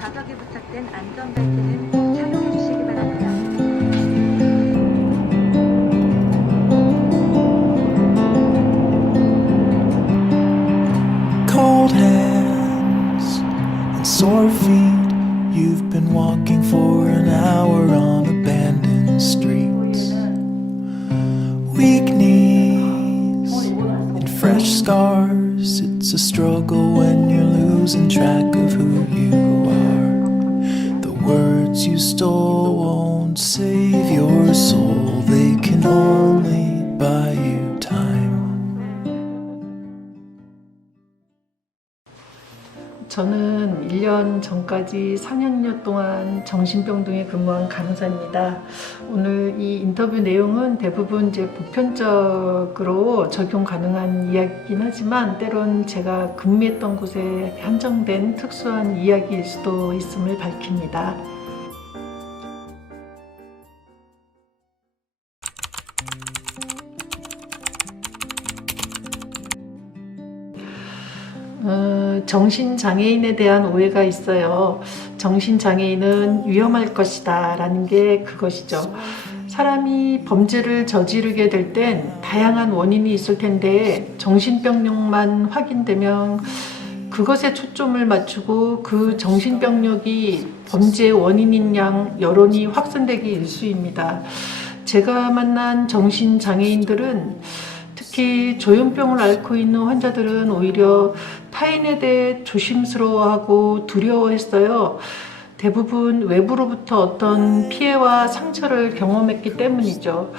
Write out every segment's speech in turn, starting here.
좌석에 부착된 안전벨트는 착용해 주시기 바랍니다. Cold hands and sore feet. You've been walking for an hour on abandoned streets. Weak knees and fresh scars. It's a struggle when you're losing track of who you are. The words you stole won't save your soul. They can only buy you time. 저는 1년 전까지 4년여 동안 정신병동에 근무한 간호사입니다. 오늘 이 인터뷰 내용은 대부분 이제 보편적으로 적용 가능한 이야기이긴 하지만 때론 제가 근무했던 곳에 한정된 특수한 이야기일 수도 있음을 밝힙니다. 정신장애인에 대한 오해가 있어요. 정신장애인은 위험할 것이다 라는 게 그것이죠. 사람이 범죄를 저지르게 될 땐 다양한 원인이 있을 텐데 정신병력만 확인되면 그것에 초점을 맞추고 그 정신병력이 범죄의 원인인 양 여론이 확산되기 일쑤입니다. 제가 만난 정신장애인들은 특히 조현병을 앓고 있는 환자들은 오히려 타인에 대해 조심스러워하고 두려워했어요. 대부분 외부로부터 어떤 피해와 상처를 경험했기 때문이죠.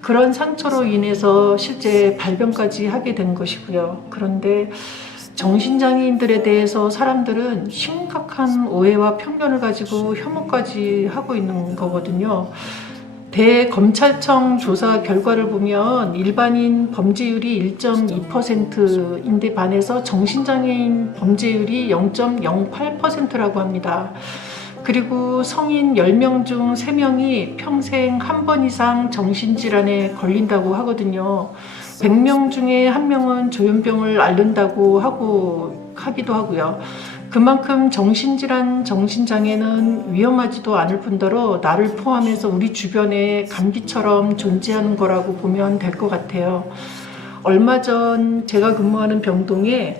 그런 상처로 인해서 실제 발병까지 하게 된 것이고요. 그런데 정신장애인들에 대해서 사람들은 심각한 오해와 편견을 가지고 혐오까지 하고 있는 거거든요. 대검찰청 조사 결과를 보면 일반인 범죄율이 1.2%인데 반해서 정신장애인 범죄율이 0.08%라고 합니다. 그리고 성인 10명 중 3명이 평생 한 번 이상 정신질환에 걸린다고 하거든요. 100명 중에 1명은 조현병을 앓는다고 하기도 하고요. 그만큼 정신질환, 정신장애는 위험하지도 않을 뿐더러 나를 포함해서 우리 주변에 감기처럼 존재하는 거라고 보면 될 것 같아요. 얼마 전 제가 근무하는 병동에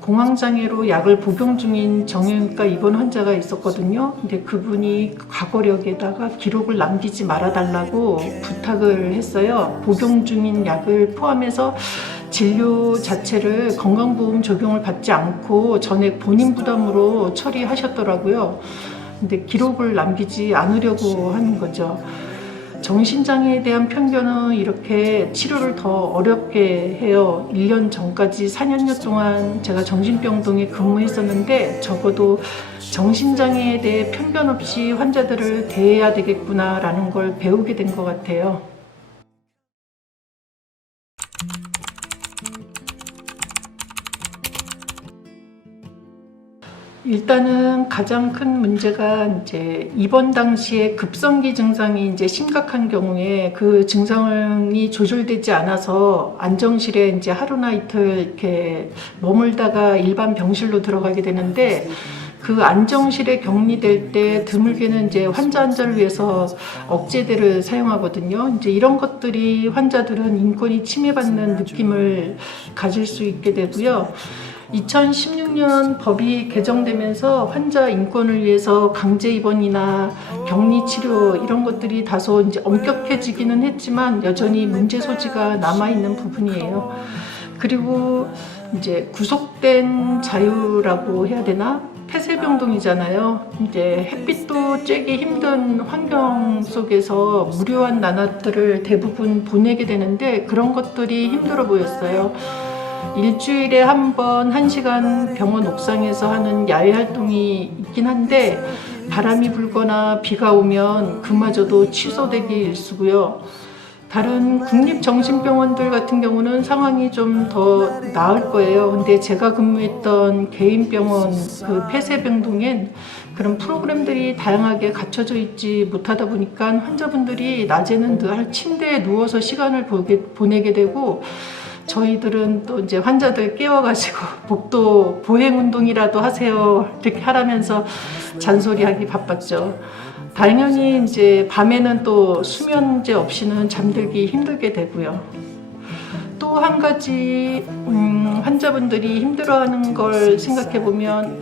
공황장애로 약을 복용 중인 정형외과 입원 환자가 있었거든요. 근데 그분이 과거력에다가 기록을 남기지 말아달라고 부탁을 했어요. 복용 중인 약을 포함해서 진료 자체를 건강보험 적용을 받지 않고 전액 본인 부담으로 처리하셨더라고요. 근데 기록을 남기지 않으려고 하는 거죠. 정신장애에 대한 편견은 이렇게 치료를 더 어렵게 해요. 1년 전까지 4년여 동안 제가 정신병동에 근무했었는데 적어도 정신장애에 대해 편견 없이 환자들을 대해야 되겠구나라는 걸 배우게 된 것 같아요. 일단은 가장 큰 문제가 이제 입원 당시에 급성기 증상이 이제 심각한 경우에 그 증상이 조절되지 않아서 안정실에 이제 하루나 이틀 이렇게 머물다가 일반 병실로 들어가게 되는데 그 안정실에 격리될 때 드물게는 이제 환자를 위해서 억제대를 사용하거든요. 이제 이런 것들이 환자들은 인권이 침해받는 느낌을 가질 수 있게 되고요. 2016년 법이 개정되면서 환자 인권을 위해서 강제 입원이나 격리 치료 이런 것들이 다소 이제 엄격해지기는 했지만 여전히 문제 소지가 남아 있는 부분이에요. 그리고 이제 구속된 자유라고 해야 되나? 폐쇄병동이잖아요. 이제 햇빛도 쬐기 힘든 환경 속에서 무료한 나날들을 대부분 보내게 되는데 그런 것들이 힘들어 보였어요. 일주일에 한 번 1시간 병원 옥상에서 하는 야외 활동이 있긴 한데 바람이 불거나 비가 오면 그마저도 취소되기 일쑤고요. 다른 국립정신병원들 같은 경우는 상황이 좀 더 나을 거예요. 근데 제가 근무했던 개인병원 그 폐쇄병동엔 그런 프로그램들이 다양하게 갖춰져 있지 못하다 보니까 환자분들이 낮에는 늘 침대에 누워서 시간을 보내게 되고 저희들은 또 이제 환자들 깨워가지고 복도 보행 운동이라도 하세요 이렇게 하라면서 잔소리하기 바빴죠. 당연히 이제 밤에는 또 수면제 없이는 잠들기 힘들게 되고요. 또 한 가지 환자분들이 힘들어하는 걸 생각해 보면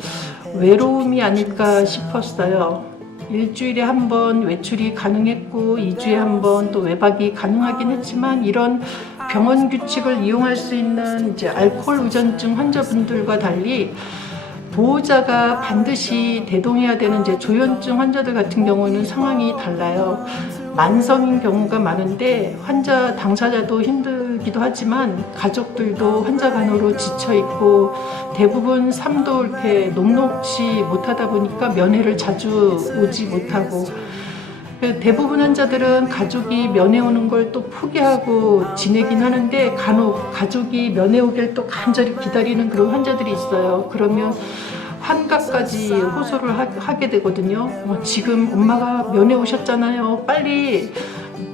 외로움이 아닐까 싶었어요. 일주일에 한 번 외출이 가능했고 2주에 한 번 또 외박이 가능하긴 했지만 이런 병원 규칙을 이용할 수 있는 이제 알코올 의존증 환자분들과 달리 보호자가 반드시 대동해야 되는 이제 조현증 환자들 같은 경우는 상황이 달라요. 만성인 경우가 많은데 환자 당사자도 힘들기도 하지만 가족들도 환자 간호로 지쳐 있고 대부분 삶도 이렇게 녹록지 못하다 보니까 면회를 자주 오지 못하고 대부분 환자들은 가족이 면회 오는 걸 또 포기하고 지내긴 하는데 간혹 가족이 면회 오길 또 간절히 기다리는 그런 환자들이 있어요. 그러면 환갑까지 호소를 하게 되거든요. 지금 엄마가 면회 오셨잖아요. 빨리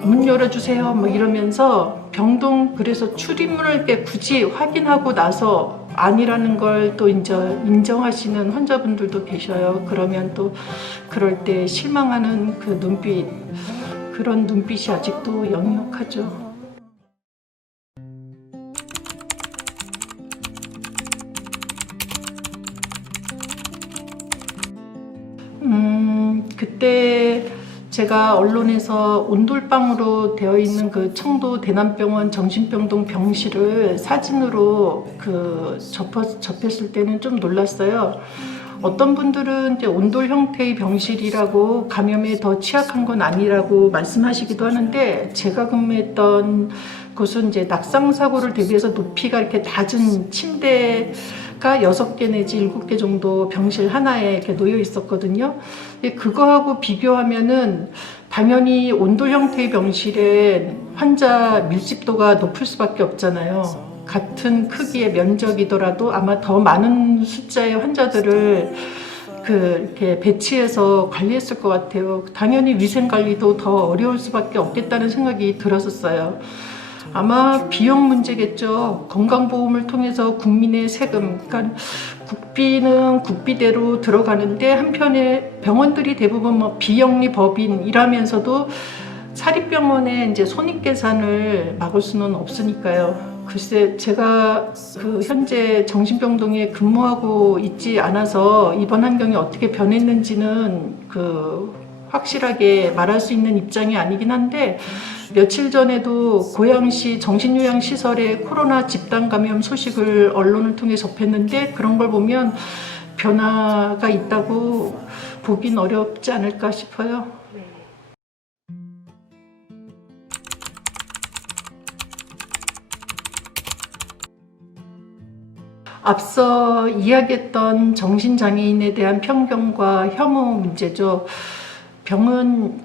문 열어주세요. 뭐 이러면서 병동 그래서 출입문을 이렇게 굳이 확인하고 나서 아니라는 걸 또 이제 인정하시는 환자분들도 계셔요. 그러면 또 그럴 때 실망하는 그 눈빛, 그런 눈빛이 아직도 역력하죠. 그때 제가 언론에서 온돌방으로 되어 있는 그 청도 대남병원 정신병동 병실을 사진으로 접했을 때는 좀 놀랐어요. 어떤 분들은 이제 온돌 형태의 병실이라고 감염에 더 취약한 건 아니라고 말씀하시기도 하는데 제가 근무했던 곳은 이제 낙상 사고를 대비해서 높이가 이렇게 낮은 침대가 6개 내지 7개 정도 병실 하나에 이렇게 놓여 있었거든요. 그거하고 비교하면은 당연히 온돌 형태의 병실에 환자 밀집도가 높을 수밖에 없잖아요. 같은 크기의 면적이더라도 아마 더 많은 숫자의 환자들을 이렇게 배치해서 관리했을 것 같아요. 당연히 위생 관리도 더 어려울 수밖에 없겠다는 생각이 들었었어요. 아마 비용 문제겠죠. 건강보험을 통해서 국민의 세금, 그러니까 국비는 국비대로 들어가는데 한편에 병원들이 대부분 뭐 비영리 법인이라면서도 사립병원의 이제 손익계산을 막을 수는 없으니까요. 글쎄 제가 현재 정신병동에 근무하고 있지 않아서 이번 환경이 어떻게 변했는지는 확실하게 말할 수 있는 입장이 아니긴 한데 며칠 전에도 고양시 정신요양시설의 코로나 집단 감염 소식을 언론을 통해 접했는데 그런 걸 보면 변화가 있다고 보긴 어렵지 않을까 싶어요. 앞서 이야기했던 정신장애인에 대한 편견과 혐오 문제죠. 병은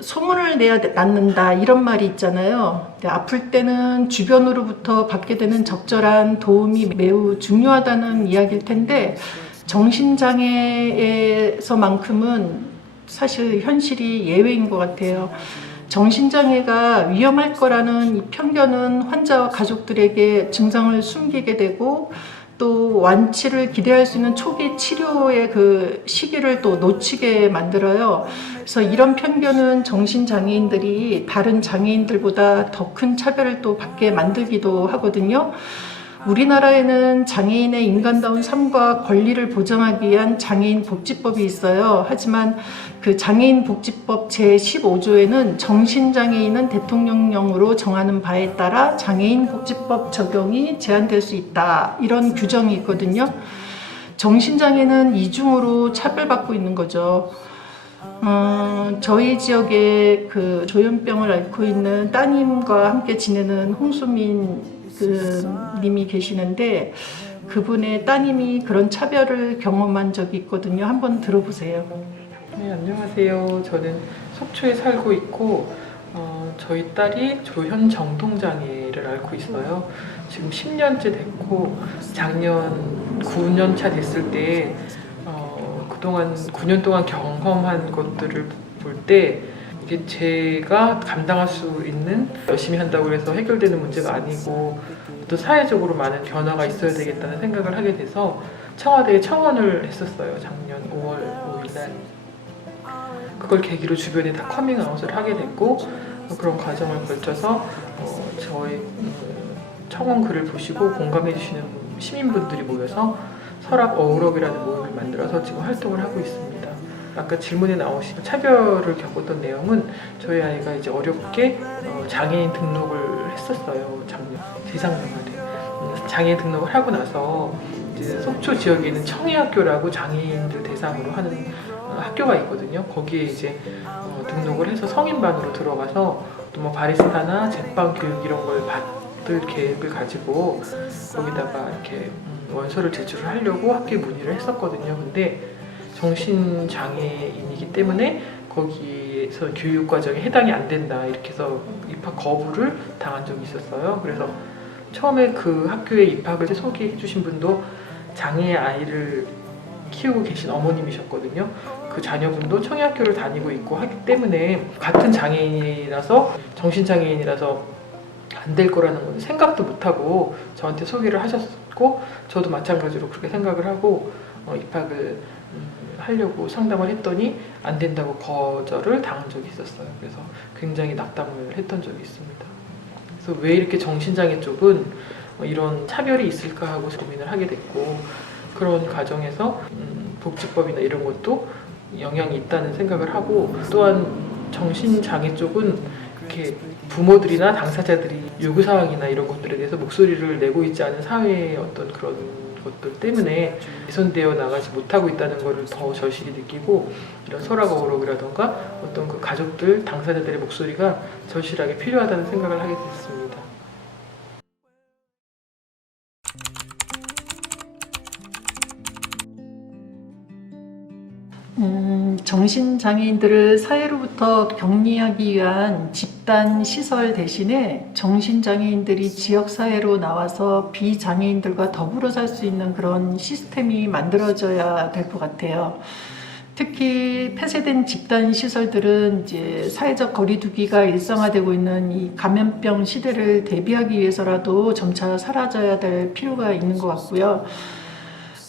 소문을 내야 낫는다 이런 말이 있잖아요. 아플 때는 주변으로부터 받게 되는 적절한 도움이 매우 중요하다는 이야기일 텐데 정신장애에서만큼은 사실 현실이 예외인 것 같아요. 정신장애가 위험할 거라는 이 편견은 환자와 가족들에게 증상을 숨기게 되고 또 완치를 기대할 수 있는 초기 치료의 시기를 또 놓치게 만들어요. 그래서 이런 편견은 정신장애인들이 다른 장애인들보다 더 큰 차별을 또 받게 만들기도 하거든요. 우리나라에는 장애인의 인간다운 삶과 권리를 보장하기 위한 장애인 복지법이 있어요. 하지만 그 장애인 복지법 제15조에는 정신장애인은 대통령령으로 정하는 바에 따라 장애인 복지법 적용이 제한될 수 있다. 이런 규정이 있거든요. 정신장애는 이중으로 차별받고 있는 거죠. 저희 지역에 조현병을 앓고 있는 따님과 함께 지내는 홍수민 님이 계시는데 그분의 따님이 그런 차별을 경험한 적이 있거든요. 한번 들어보세요. 네, 안녕하세요. 저는 속초에 살고 있고 저희 딸이 조현정통장애를 앓고 있어요. 지금 10년째 됐고 작년 9년차 됐을 때 그동안 9년 동안 경험한 것들을 볼 때 이게 제가 감당할 수 있는 열심히 한다고 해서 해결되는 문제가 아니고 어떤 사회적으로 많은 변화가 있어야 되겠다는 생각을 하게 돼서 청와대에 청원을 했었어요. 작년 5월 5일 날. 그걸 계기로 주변에 다 커밍아웃을 하게 됐고, 그런 과정을 거쳐서 저의 청원 글을 보시고 공감해 주시는 시민분들이 모여서 설악 어우럽이라는 모임을 만들어서 지금 활동을 하고 있습니다. 아까 질문에 나오신 차별을 겪었던 내용은 저희 아이가 이제 어렵게 장애인 등록을 했었어요. 재작년 말에 장애인 등록을 하고 나서 이제 속초 지역에 있는 청해학교라고 장애인들 대상으로 하는 학교가 있거든요. 거기에 이제 등록을 해서 성인반으로 들어가서 또 뭐 바리스타나 제빵 교육 이런 걸 받을 계획을 가지고 거기다가 이렇게 원서를 제출을 하려고 학교에 문의를 했었거든요. 근데 정신장애인이기 때문에 거기에서 교육 과정에 해당이 안 된다 이렇게 해서 입학 거부를 당한 적이 있었어요. 그래서 처음에 그 학교에 입학을 소개해 주신 분도 장애 아이를 키우고 계신 어머님이셨거든요. 그 자녀분도 청해학교를 다니고 있고 하기 때문에 같은 장애인이라서 정신장애인이라서 안 될 거라는 건 생각도 못하고 저한테 소개를 하셨고, 저도 마찬가지로 그렇게 생각을 하고 입학을 하려고 상담을 했더니 안 된다고 거절을 당한 적이 있었어요. 그래서 굉장히 낙담을 했던 적이 있습니다. 그래서 왜 이렇게 정신장애 쪽은 이런 차별이 있을까 하고 고민을 하게 됐고, 그런 과정에서 복지법이나 이런 것도 영향이 있다는 생각을 하고, 또한 정신장애 쪽은 이렇게 부모들이나 당사자들이 요구사항이나 이런 것들에 대해서 목소리를 내고 있지 않은 사회의 어떤 그런 것들 때문에 개선되어 나가지 못하고 있다는 것을 더 절실히 느끼고, 이런 설악 어우럽이라던가 어떤 그 가족들, 당사자들의 목소리가 절실하게 필요하다는 생각을 하게 됐습니다. 정신장애인들을 사회로부터 격리하기 위한 집단 시설 대신에 정신장애인들이 지역사회로 나와서 비장애인들과 더불어 살 수 있는 그런 시스템이 만들어져야 될 것 같아요. 특히 폐쇄된 집단 시설들은 이제 사회적 거리두기가 일상화되고 있는 이 감염병 시대를 대비하기 위해서라도 점차 사라져야 될 필요가 있는 것 같고요.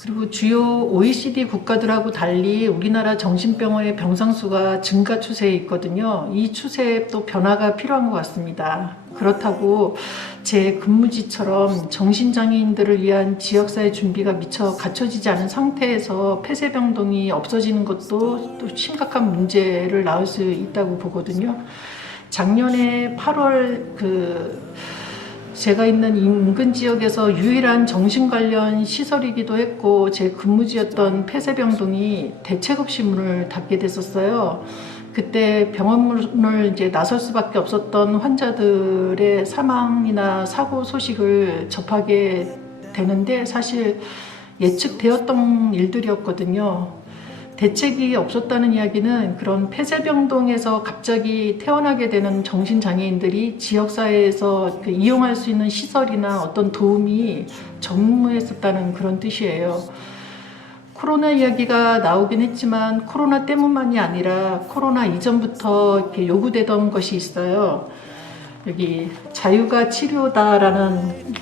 그리고 주요 OECD 국가들하고 달리 우리나라 정신병원의 병상수가 증가 추세에 있거든요. 이 추세에 또 변화가 필요한 것 같습니다. 그렇다고 제 근무지처럼 정신장애인들을 위한 지역사회 준비가 미처 갖춰지지 않은 상태에서 폐쇄병동이 없어지는 것도 또 심각한 문제를 낳을 수 있다고 보거든요. 작년에 8월 제가 있는 인근 지역에서 유일한 정신 관련 시설이기도 했고 제 근무지였던 폐쇄병동이 대책 없이 문을 닫게 됐었어요. 그때 병원을 이제 나설 수밖에 없었던 환자들의 사망이나 사고 소식을 접하게 되는데 사실 예측되었던 일들이었거든요. 대책이 없었다는 이야기는 그런 폐쇄병동에서 갑자기 태어나게 되는 정신장애인들이 지역사회에서 이용할 수 있는 시설이나 어떤 도움이 전무했었다는 그런 뜻이에요. 코로나 이야기가 나오긴 했지만 코로나 때문만이 아니라 코로나 이전부터 이렇게 요구되던 것이 있어요. 여기 자유가 치료다라는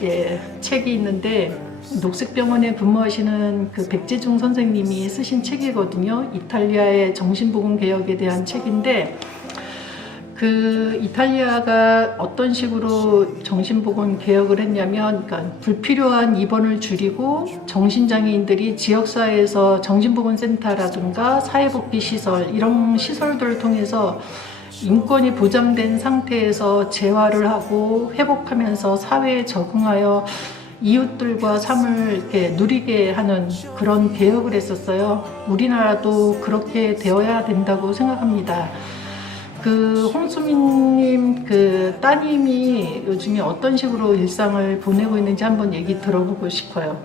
책이 있는데 녹색병원에 근무하시는 그 백재중 선생님이 쓰신 책이거든요. 이탈리아의 정신보건 개혁에 대한 책인데 그 이탈리아가 어떤 식으로 정신보건 개혁을 했냐면 그러니까 불필요한 입원을 줄이고 정신장애인들이 지역사회에서 정신보건센터라든가 사회복지시설 이런 시설들을 통해서 인권이 보장된 상태에서 재활을 하고 회복하면서 사회에 적응하여 이웃들과 삶을 이렇게 누리게 하는 그런 개혁을 했었어요. 우리나라도 그렇게 되어야 된다고 생각합니다. 그 홍수민님 그 따님이 요즘에 어떤 식으로 일상을 보내고 있는지 한번 얘기 들어보고 싶어요.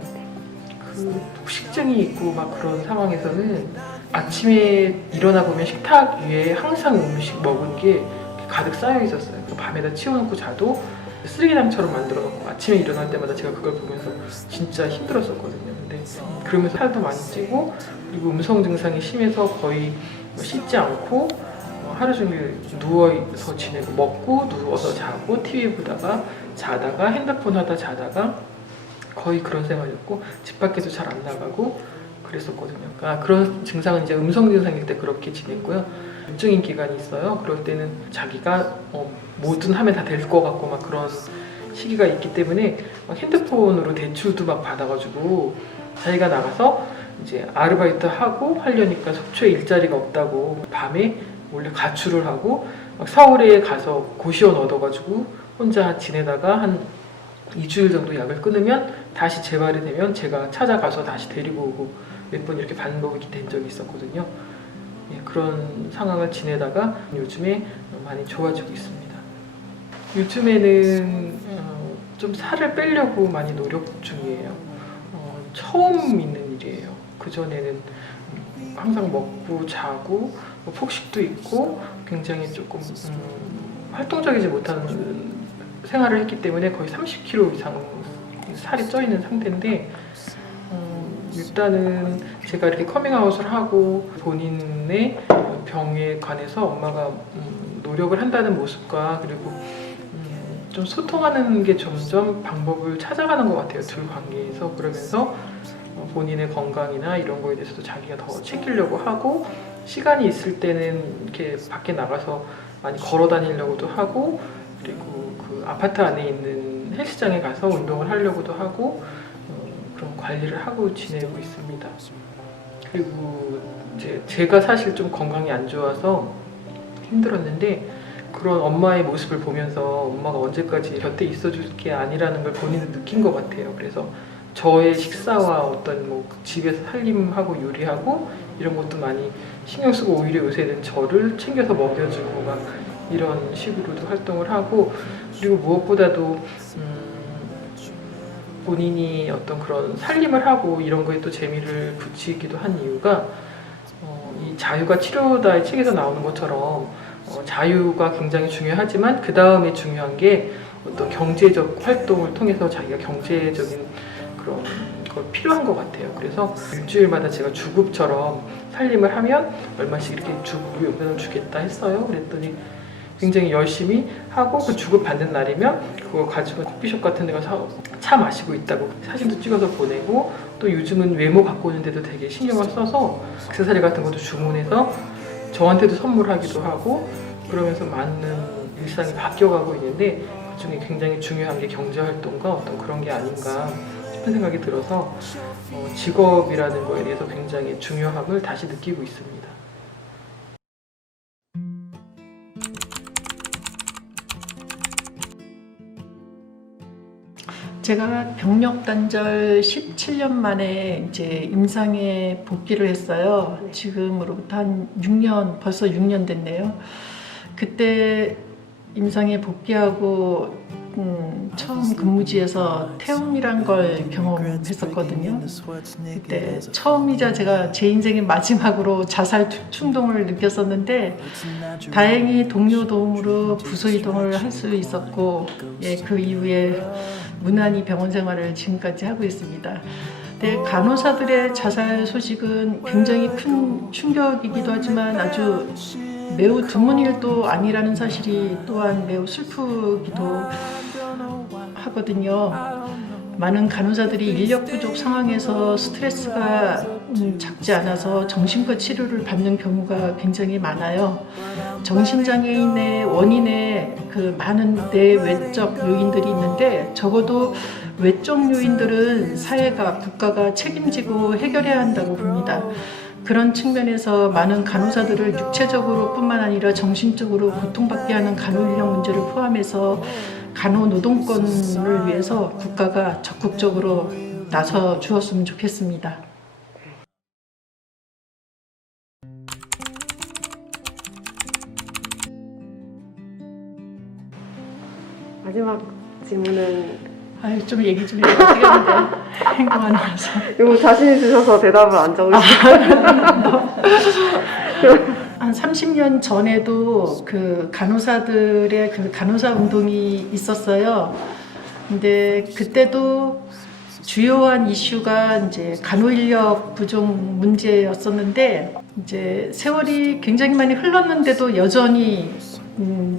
그 식증이 있고 막 그런 상황에서는 아침에 일어나 보면 식탁 위에 항상 음식 먹은 게 가득 쌓여 있었어요. 밤에다 치워놓고 자도 쓰레기장처럼 만들어 놓고 아침에 일어날 때마다 제가 그걸 보면서 진짜 힘들었었거든요. 근데 그러면서 살도 많이 찌고 그리고 음성 증상이 심해서 거의 씻지 않고 하루 종일 누워서 지내고 먹고 누워서 자고 TV 보다가 자다가 핸드폰 하다 자다가 거의 그런 생활이었고 집 밖에도 잘 안 나가고 그랬었거든요. 그러니까 그런 증상은 이제 음성 증상일 때 그렇게 지냈고요. 우증인 기간이 있어요. 그럴 때는 자기가 뭐든 하면 다 될 것 같고 막 그런 시기가 있기 때문에 막 핸드폰으로 대출도 막 받아가지고 자기가 나가서 이제 아르바이트 하고 하려니까 속초에 일자리가 없다고 밤에 몰래 가출을 하고 막 서울에 가서 고시원 얻어가지고 혼자 지내다가 한 2주일 정도 약을 끊으면 다시 재발이 되면 제가 찾아가서 다시 데리고 오고 몇 번 이렇게 반복이 된 적이 있었거든요. 예, 그런 상황을 지내다가 요즘에 많이 좋아지고 있습니다. 요즘에는 좀 살을 빼려고 많이 노력 중이에요. 처음 있는 일이에요. 그전에는 항상 먹고 자고 폭식도 있고 굉장히 조금 활동적이지 못한 생활을 했기 때문에 거의 30kg 이상 살이 쪄 있는 상태인데 일단은 제가 이렇게 커밍아웃을 하고 본인의 병에 관해서 엄마가 노력을 한다는 모습과 그리고 좀 소통하는 게 점점 방법을 찾아가는 것 같아요. 둘 관계에서. 그러면서 본인의 건강이나 이런 거에 대해서도 자기가 더 챙기려고 하고 시간이 있을 때는 이렇게 밖에 나가서 많이 걸어 다니려고도 하고 그리고 그 아파트 안에 있는 헬스장에 가서 운동을 하려고도 하고 그런 관리를 하고 지내고 있습니다. 그리고 이제 제가 사실 좀 건강이 안 좋아서 힘들었는데 그런 엄마의 모습을 보면서 엄마가 언제까지 곁에 있어줄 게 아니라는 걸 본인은 느낀 것 같아요. 그래서 저의 식사와 어떤 뭐 집에서 살림하고 요리하고 이런 것도 많이 신경 쓰고 오히려 요새는 저를 챙겨서 먹여주고 막 이런 식으로도 활동을 하고 그리고 무엇보다도 본인이 어떤 그런 살림을 하고 이런 거에 또 재미를 붙이기도 한 이유가 이 자유가 치료다의 책에서 나오는 것처럼 자유가 굉장히 중요하지만 그 다음에 중요한 게 어떤 경제적 활동을 통해서 자기가 경제적인 그런 걸 필요한 것 같아요. 그래서 일주일마다 제가 주급처럼 살림을 하면 얼마씩 이렇게 주급 용돈을 주겠다 했어요. 그랬더니 굉장히 열심히 하고 그 주급 받는 날이면 그걸 가지고 커피숍 같은 데 가서 차 마시고 있다고 사진도 찍어서 보내고 또 요즘은 외모 갖고 오는데도 되게 신경을 써서 액세서리 같은 것도 주문해서 저한테도 선물하기도 하고 그러면서 많은 일상이 바뀌어가고 있는데 그중에 굉장히 중요한 게 경제활동과 어떤 그런 게 아닌가 싶은 생각이 들어서 직업이라는 거에 대해서 굉장히 중요함을 다시 느끼고 있습니다. 제가 병력 단절 17년 만에 이제 임상에 복귀를 했어요. 지금으로부터 한 6년, 벌써 6년 됐네요. 그때 임상에 복귀하고 처음 근무지에서 퇴원이란 걸 경험했었거든요. 그때 처음이자 제가 제 인생의 마지막으로 자살 충동을 느꼈었는데 다행히 동료 도움으로 부서 이동을 할 수 있었고 예, 그 이후에 무난히 병원 생활을 지금까지 하고 있습니다. 근데 간호사들의 자살 소식은 굉장히 큰 충격이기도 하지만 아주 매우 드문 일도 아니라는 사실이 또한 매우 슬프기도 하거든요. 많은 간호사들이 인력 부족 상황에서 스트레스가 작지 않아서 정신과 치료를 받는 경우가 굉장히 많아요. 정신장애인의 원인에 그 많은 내외적 요인들이 있는데 적어도 외적 요인들은 사회가, 국가가 책임지고 해결해야 한다고 봅니다. 그런 측면에서 많은 간호사들을 육체적으로 뿐만 아니라 정신적으로 고통받게 하는 간호인력 문제를 포함해서 간호 노동권을 위해서 국가가 적극적으로 나서 주었으면 좋겠습니다. 마지막 질문은 좀 얘기 좀 해요. 어떻게 하는데 행동하는 거라서. 이거 자신 있으셔서 대답을 안 적으시죠? 한 30년 전에도 그 간호사들의 그 간호사 운동이 있었어요. 근데 그때도 주요한 이슈가 이제 간호 인력 부족 문제였었는데 이제 세월이 굉장히 많이 흘렀는데도 여전히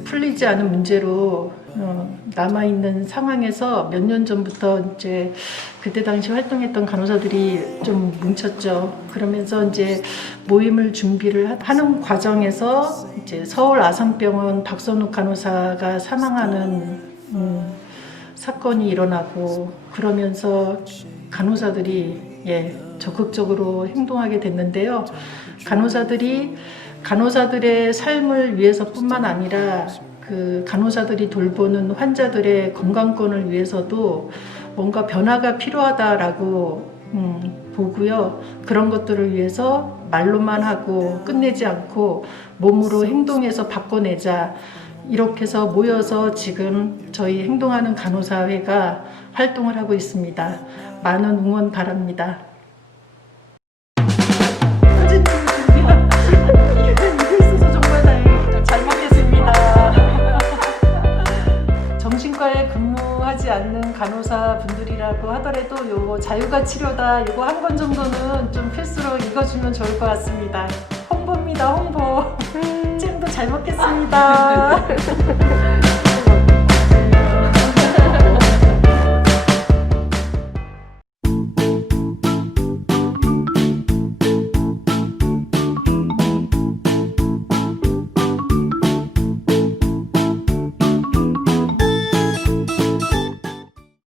풀리지 않은 문제로 남아있는 상황에서 몇 년 전부터 이제 그때 당시 활동했던 간호사들이 좀 뭉쳤죠. 그러면서 이제 모임을 준비를 하는 과정에서 이제 서울 아산병원 박선욱 간호사가 사망하는 사건이 일어나고, 그러면서 간호사들이 적극적으로 행동하게 됐는데요. 간호사들의 삶을 위해서뿐만 아니라 그 간호사들이 돌보는 환자들의 건강권을 위해서도 뭔가 변화가 필요하다라고 보고요. 그런 것들을 위해서 말로만 하고 끝내지 않고 몸으로 행동해서 바꿔내자, 이렇게 해서 모여서 지금 저희 행동하는 간호사회가 활동을 하고 있습니다. 많은 응원 바랍니다. 이거 있어서 정말 다행입니다. 잘 먹겠습니다. 정신과에 근무하지 않는 간호사 분들이라고 하더라도 요거 자유가 치료다, 이거 한 권 정도는 좀 필수로 읽어주면 좋을 것 같습니다. 홍보입니다, 홍보. 잼도 잘 먹겠습니다.